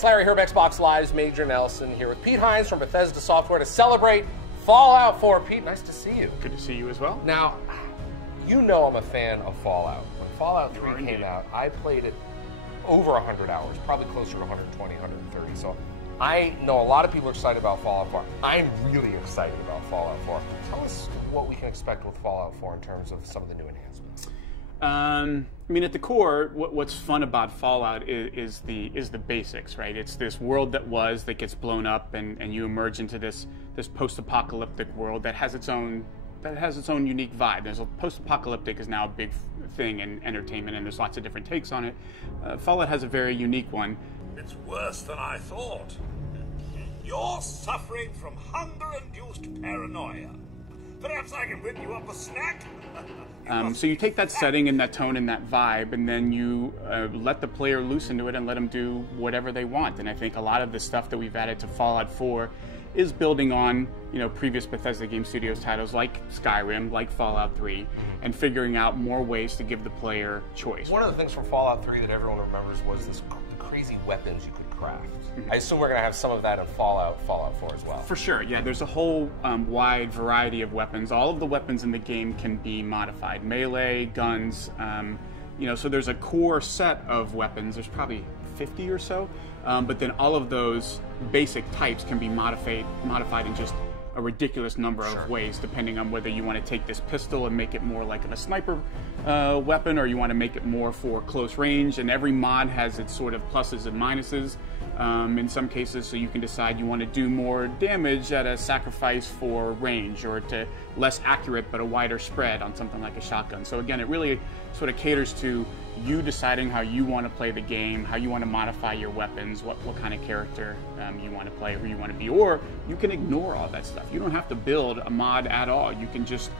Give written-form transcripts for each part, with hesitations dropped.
it's Larry here of Xbox Live's Major Nelson here with Pete Hines from Bethesda Software to celebrate Fallout 4. Pete, nice to see you. Good to see you as well. Now, you know I'm a fan of Fallout. When Fallout 3 came out, I played it over 100 hours, probably closer to 120, 130. So I know a lot of people are excited about Fallout 4. I'm really excited about Fallout 4. Tell us what we can expect with Fallout 4 in terms of some of the new enhancements. I mean, at the core, what's fun about Fallout is the basics, right? It's this world that gets blown up, and you emerge into this post-apocalyptic world that has its own unique vibe. There's a post-apocalyptic is now a big thing in entertainment, and there's lots of different takes on it. Fallout has a very unique one. It's worse than I thought. You're suffering from hunger-induced paranoia. Perhaps I can whip you up a snack? So you take that setting and that tone and that vibe, and then you let the player loose into it and let them do whatever they want. And I think a lot of the stuff that we've added to Fallout 4 is building on, previous Bethesda Game Studios titles like Skyrim, like Fallout 3, and figuring out more ways to give the player choice. One of the things from Fallout 3 that everyone remembers was this crazy weapons you could craft. I assume we're going to have some of that in Fallout 4 as well. For sure, yeah. There's a whole wide variety of weapons. All of the weapons in the game can be modified. Melee, guns, so there's a core set of weapons. There's probably 50 or so, but then all of those basic types can be modified in just a ridiculous number of ways, depending on whether you want to take this pistol and make it more like a sniper weapon, or you want to make it more for close range. And every mod has its sort of pluses and minuses in some cases, so you can decide you want to do more damage at a sacrifice for range, or to less accurate but a wider spread on something like a shotgun. So again, it really sort of caters to you deciding how you want to play the game, how you want to modify your weapons, what kind of character you want to play, who you want to be. Or you can ignore all that stuff. You don't have to build a mod at all. You can just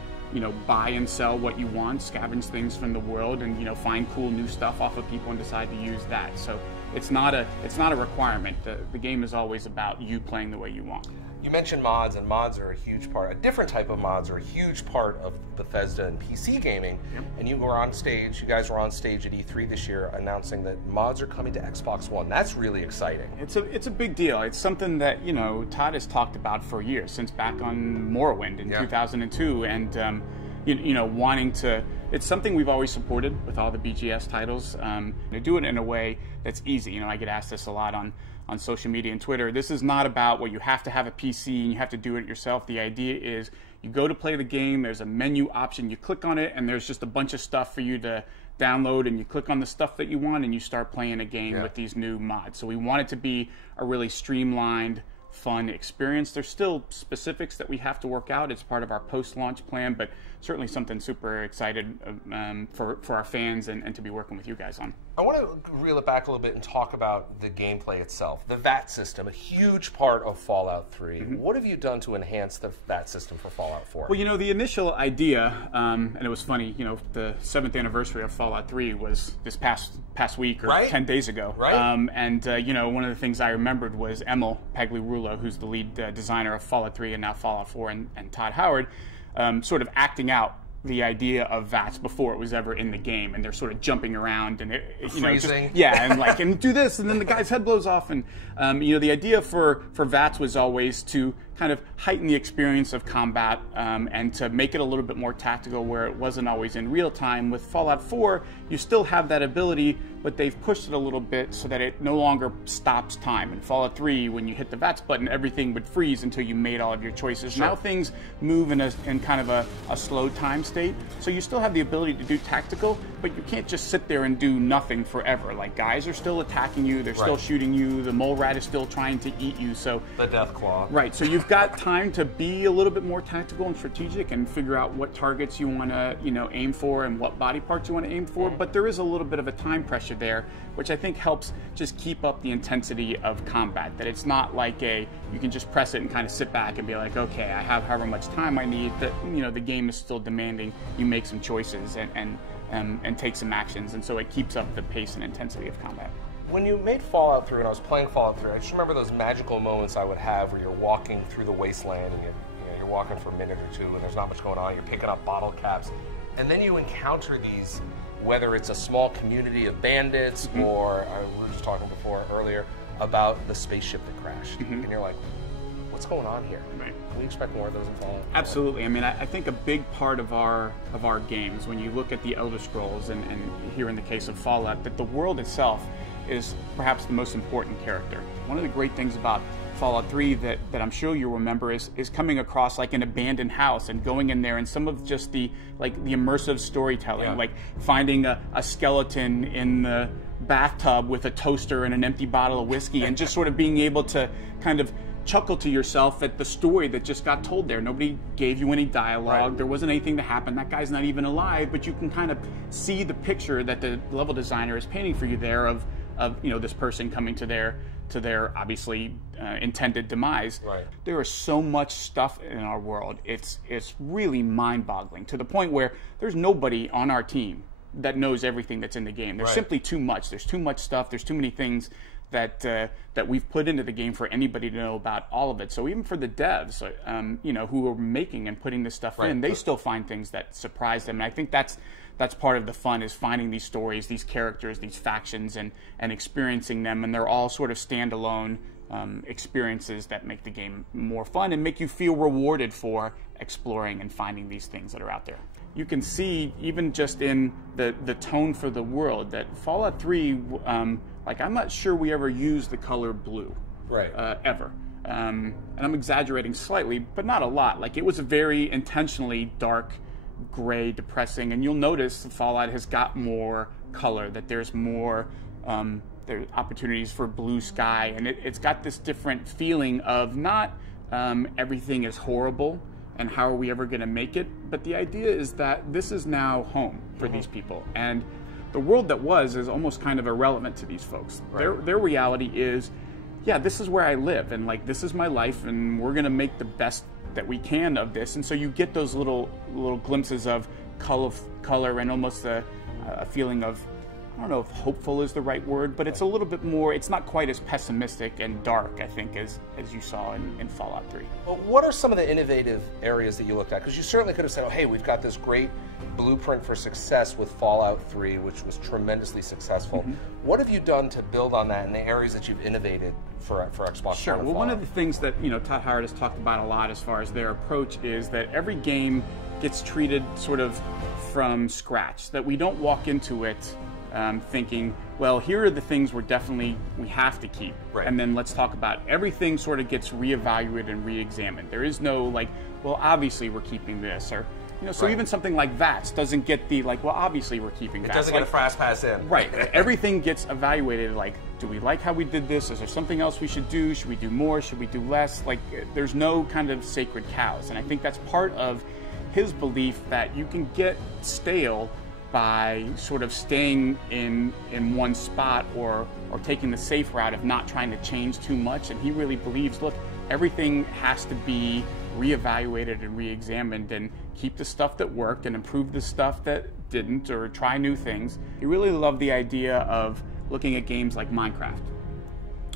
buy and sell what you want, scavenge things from the world, and find cool new stuff off of people and decide to use that. So it's not a requirement. The game is always about you playing the way you want. You mentioned mods, and mods are a huge part. A different type of mods are a huge part of Bethesda and PC gaming. Yep. And you guys were on stage at E3 this year announcing that mods are coming to Xbox One. That's really exciting. It's a big deal. It's something that Todd has talked about for years, since back on Morrowind in 2002, and wanting to. It's something we've always supported with all the BGS titles. To do it in a way that's easy. I get asked this a lot on social media and Twitter. This is not about, you have to have a PC and you have to do it yourself. The idea is you go to play the game, there's a menu option, you click on it, and there's just a bunch of stuff for you to download, and you click on the stuff that you want and you start playing a game with these new mods. So we want it to be a really streamlined, fun experience. There's still specifics that we have to work out. It's part of our post-launch plan, but certainly something super excited for our fans and to be working with you guys on. I want to reel it back a little bit and talk about the gameplay itself. The VAT system, a huge part of Fallout 3. What have you done to enhance the VAT system for Fallout 4? Well, the initial idea, and it was funny, the 7th anniversary of Fallout 3 was this past week, or 10 days ago. Right. One of the things I remembered was Emil Pagliarulo, who's the lead designer of Fallout 3 and now Fallout 4, and Todd Howard, sort of acting out the idea of VATS before it was ever in the game, and they're sort of jumping around and freezing. And do this, and then the guy's head blows off, and the idea for VATS was always to kind of heighten the experience of combat and to make it a little bit more tactical, where it wasn't always in real time. With Fallout 4, you still have that ability, but they've pushed it a little bit so that it no longer stops time. In Fallout 3, when you hit the VATS button, everything would freeze until you made all of your choices. Now things move in kind of a slow time state, so you still have the ability to do tactical, but you can't just sit there and do nothing forever. Like, guys are still attacking you, they're still shooting you, the mole rat is still trying to eat you, so... The death claw. Right, so you've got time to be a little bit more tactical and strategic and figure out what targets you want to, aim for, and what body parts you want to aim for, but there is a little bit of a time pressure there, which I think helps just keep up the intensity of combat. That it's not like you can just press it and kind of sit back and be like, okay, I have however much time I need. That the game is still demanding you make some choices and take some actions, and so it keeps up the pace and intensity of combat. When you made Fallout 3, and I was playing Fallout 3, I just remember those magical moments I would have where you're walking through the wasteland and you're walking for a minute or two and there's not much going on, you're picking up bottle caps, and then you encounter these, whether it's a small community of bandits or we were just talking before earlier, about the spaceship that crashed, and you're like, what's going on here? Right. Can we expect more of those in Fallout? Absolutely. I mean, I think a big part of our games, when you look at the Elder Scrolls, and here in the case of Fallout, that the world itself is perhaps the most important character. One of the great things about Fallout 3 that I'm sure you'll remember is coming across like an abandoned house and going in there, and some of just the immersive storytelling, like finding a skeleton in the bathtub with a toaster and an empty bottle of whiskey, and just sort of being able to kind of chuckle to yourself at the story that just got told there. Nobody gave you any dialogue. There wasn't anything to happen. That guy's not even alive, but you can kind of see the picture that the level designer is painting for you there of this person coming to their obviously intended demise. There is so much stuff in our world. It's really mind-boggling, to the point where there's nobody on our team that knows everything that's in the game. There's simply too much. There's too much stuff. There's too many things that we've put into the game for anybody to know about all of it. So even for the devs, who are making and putting this stuff in, they still find things that surprise them. And I think that's part of the fun, is finding these stories, these characters, these factions, and experiencing them. And they're all sort of standalone experiences that make the game more fun and make you feel rewarded for exploring and finding these things that are out there. You can see, even just in the tone for the world, that Fallout 3, I'm not sure we ever used the color blue, ever. And I'm exaggerating slightly, but not a lot. Like, it was a very intentionally dark, gray, depressing, and you'll notice Fallout has got more color, that there's more, there's opportunities for blue sky, and it's got this different feeling of not everything is horrible, and how are we ever going to make it? But the idea is that this is now home for these people, and the world that was is almost kind of irrelevant to these folks. Their reality is, yeah, this is where I live, and like, this is my life, and we're going to make the best that we can of this. And so you get those little glimpses of color and almost a feeling of, I don't know if hopeful is the right word, but it's a little bit more, it's not quite as pessimistic and dark, I think, as you saw in Fallout 3. Well, what are some of the innovative areas that you looked at? Because you certainly could have said, oh, hey, we've got this great blueprint for success with Fallout 3, which was tremendously successful. What have you done to build on that in the areas that you've innovated for Xbox? Sure. Well, one of the things that Todd Howard has talked about a lot as far as their approach is that every game gets treated sort of from scratch, that we don't walk into it thinking, well, here are the things we have to keep, and then let's talk about it. Everything sort of gets reevaluated and re-examined. There is no like, well, obviously we're keeping this, or so even something like VATS doesn't get the like, well, obviously we're keeping VATS. It doesn't get a fast pass in. Everything gets evaluated like, do we like how we did this? Is there something else we should do? Should we do more? Should we do less? Like, there's no kind of sacred cows, and I think that's part of his belief that you can get stale by sort of staying in one spot or taking the safe route of not trying to change too much. And he really believes, look, everything has to be reevaluated and re-examined, and keep the stuff that worked and improve the stuff that didn't, or try new things. He really loved the idea of looking at games like Minecraft,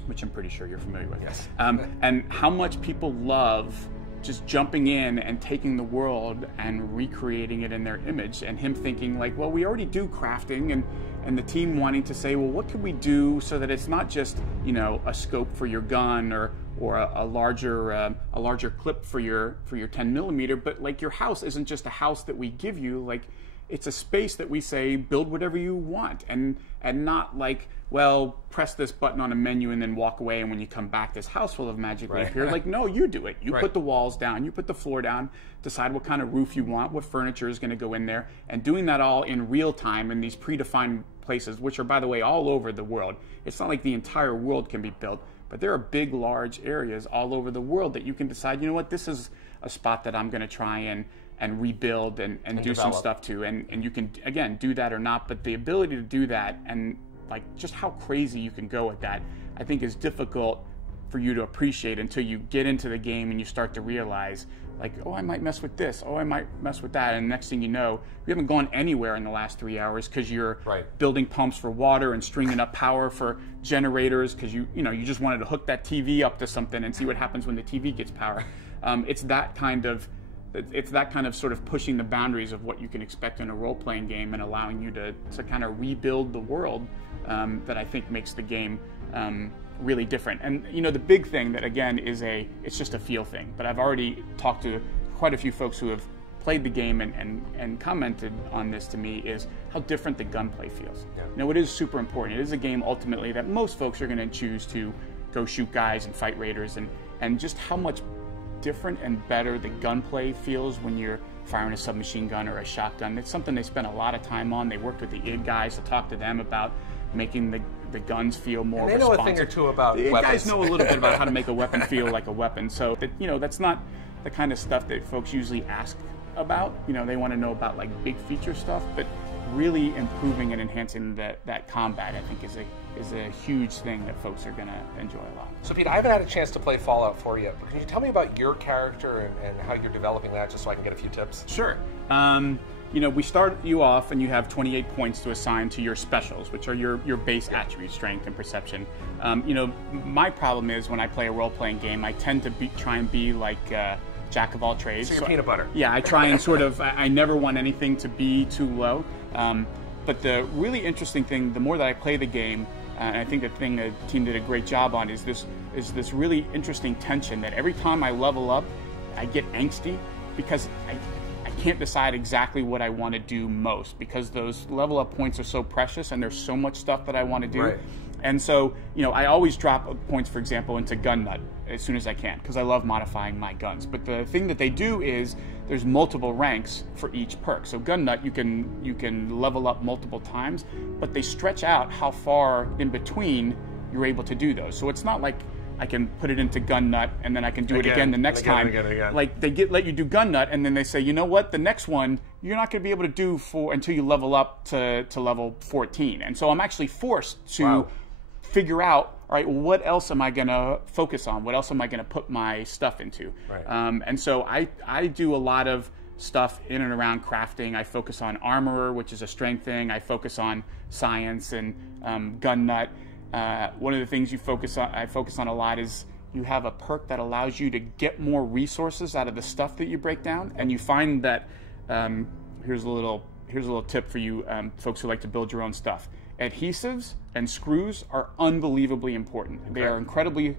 which I'm pretty sure you're familiar with. Yes. And how much people love just jumping in and taking the world and recreating it in their image, and him thinking like, well, we already do crafting, and the team wanting to say, well, what could we do so that it's not just a scope for your gun or a larger clip for your 10mm, but like, your house isn't just a house that we give you, like, it's a space that we say build whatever you want, and not like, well, press this button on a menu and then walk away, and when you come back this house will have magically appeared. Like, no, you do it. You put the walls down, you put the floor down, decide what kind of roof you want, what furniture is going to go in there, and doing that all in real time in these predefined places, which are, by the way, all over the world. It's not like the entire world can be built, but there are big, large areas all over the world that you can decide, you know what, this is a spot that I'm going to try and rebuild and do some stuff to, and you can, again, do that or not, but the ability to do that, and like, just how crazy you can go at that, I think is difficult for you to appreciate until you get into the game and you start to realize, like, oh, I might mess with this, oh, I might mess with that, and next thing you know, you haven't gone anywhere in the last 3 hours because you're building pumps for water and stringing up power for generators because you just wanted to hook that TV up to something and see what happens when the TV gets power. It's that kind of sort of pushing the boundaries of what you can expect in a role-playing game and allowing you to kind of rebuild the world that I think makes the game really different. And you know, the big thing that again is it's just a feel thing. But I've already talked to quite a few folks who have played the game and commented on this to me is how different the gunplay feels. Yeah. You know, it is super important. It is a game ultimately that most folks are going to choose to go shoot guys and fight raiders, and just how much different and better the gunplay feels when you're firing a submachine gun or a shotgun. It's something they spent a lot of time on. They worked with the id guys to talk to them about making the guns feel more and they know responsive. a thing or two about the weapons. guys know a little bit about how to make a weapon feel like a weapon. So that, you know, that's not the kind of stuff that folks usually ask about. You know, they want to know about like big feature stuff, but really improving and enhancing that combat, I think, is a huge thing that folks are going to enjoy a lot. So Pete, I haven't had a chance to play Fallout 4 yet, but can you tell me about your character and how you're developing that, just so I can get a few tips? Sure. You know, we start you off and you have 28 points to assign to your specials, which are your base attributes, strength and perception. You know, my problem is when I play a role-playing game, I tend to try and be like jack of all trades. So you're peanut butter. Yeah, I try and sort of, I never want anything to be too low. But the really interesting thing, the more that I play the game, and I think the thing the team did a great job on is this really interesting tension that every time I level up, I get angsty because I can't decide exactly what I want to do most, because those level up points are so precious and there's so much stuff that I want to do. Right. And so, you know, I always drop points, for example, into gun nut as soon as I can, because I love modifying my guns. But the thing that they do is there's multiple ranks for each perk. So gun nut, you can level up multiple times, but they stretch out how far in between you're able to do those. So it's not like I can put it into gun nut and then I can do it again the next time. Like they let you do gun nut and then they say, you know what, the next one you're not going to be able to do until you level up to level 14. And so I'm actually forced to figure out, all right, what else am I going to focus on? What else am I going to put my stuff into? Right. And so I do a lot of stuff in and around crafting. I focus on armorer, which is a strength thing. I focus on science and gun nut. One of the things I focus on a lot is you have a perk that allows you to get more resources out of the stuff that you break down, and you find that here's a little tip for you folks who like to build your own stuff. Adhesives and screws are unbelievably important. Okay. They are incredibly,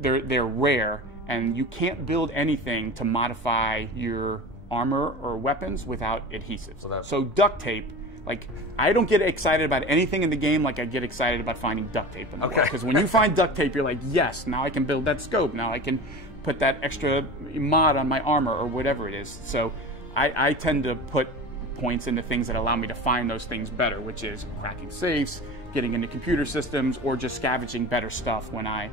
they're rare, and you can't build anything to modify your armor or weapons without adhesives. So duct tape. Like, I don't get excited about anything in the game like I get excited about finding duct tape in the world. Because when you find duct tape, you're like, yes, now I can build that scope. Now I can put that extra mod on my armor or whatever it is. So I tend to put points into things that allow me to find those things better, which is cracking safes, getting into computer systems, or just scavenging better stuff when I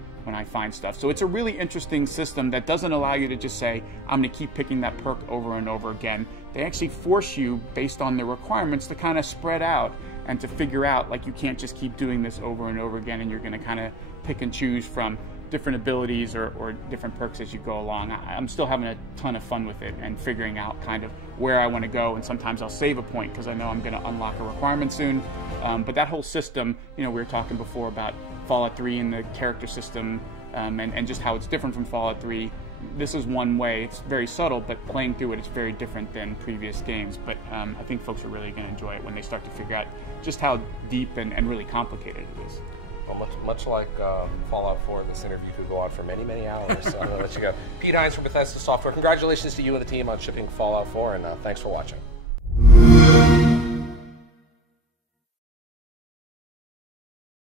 find stuff. So it's a really interesting system that doesn't allow you to just say, I'm going to keep picking that perk over and over again. They actually force you, based on the requirements, to kind of spread out and to figure out, like, you can't just keep doing this over and over again, and you're going to kind of pick and choose from different abilities or different perks as you go along. I'm still having a ton of fun with it and figuring out kind of where I want to go, and sometimes I'll save a point because I know I'm going to unlock a requirement soon. But that whole system, you know, we were talking before about Fallout 3 and the character system and just how it's different from Fallout 3. This is one way. It's very subtle, but playing through it, it's very different than previous games. But I think folks are really going to enjoy it when they start to figure out just how deep and really complicated it is. Well, much like Fallout 4, this interview could go on for many, many hours. So I'm going to let you go. Pete Hines from Bethesda Software, congratulations to you and the team on shipping Fallout 4, and thanks for watching.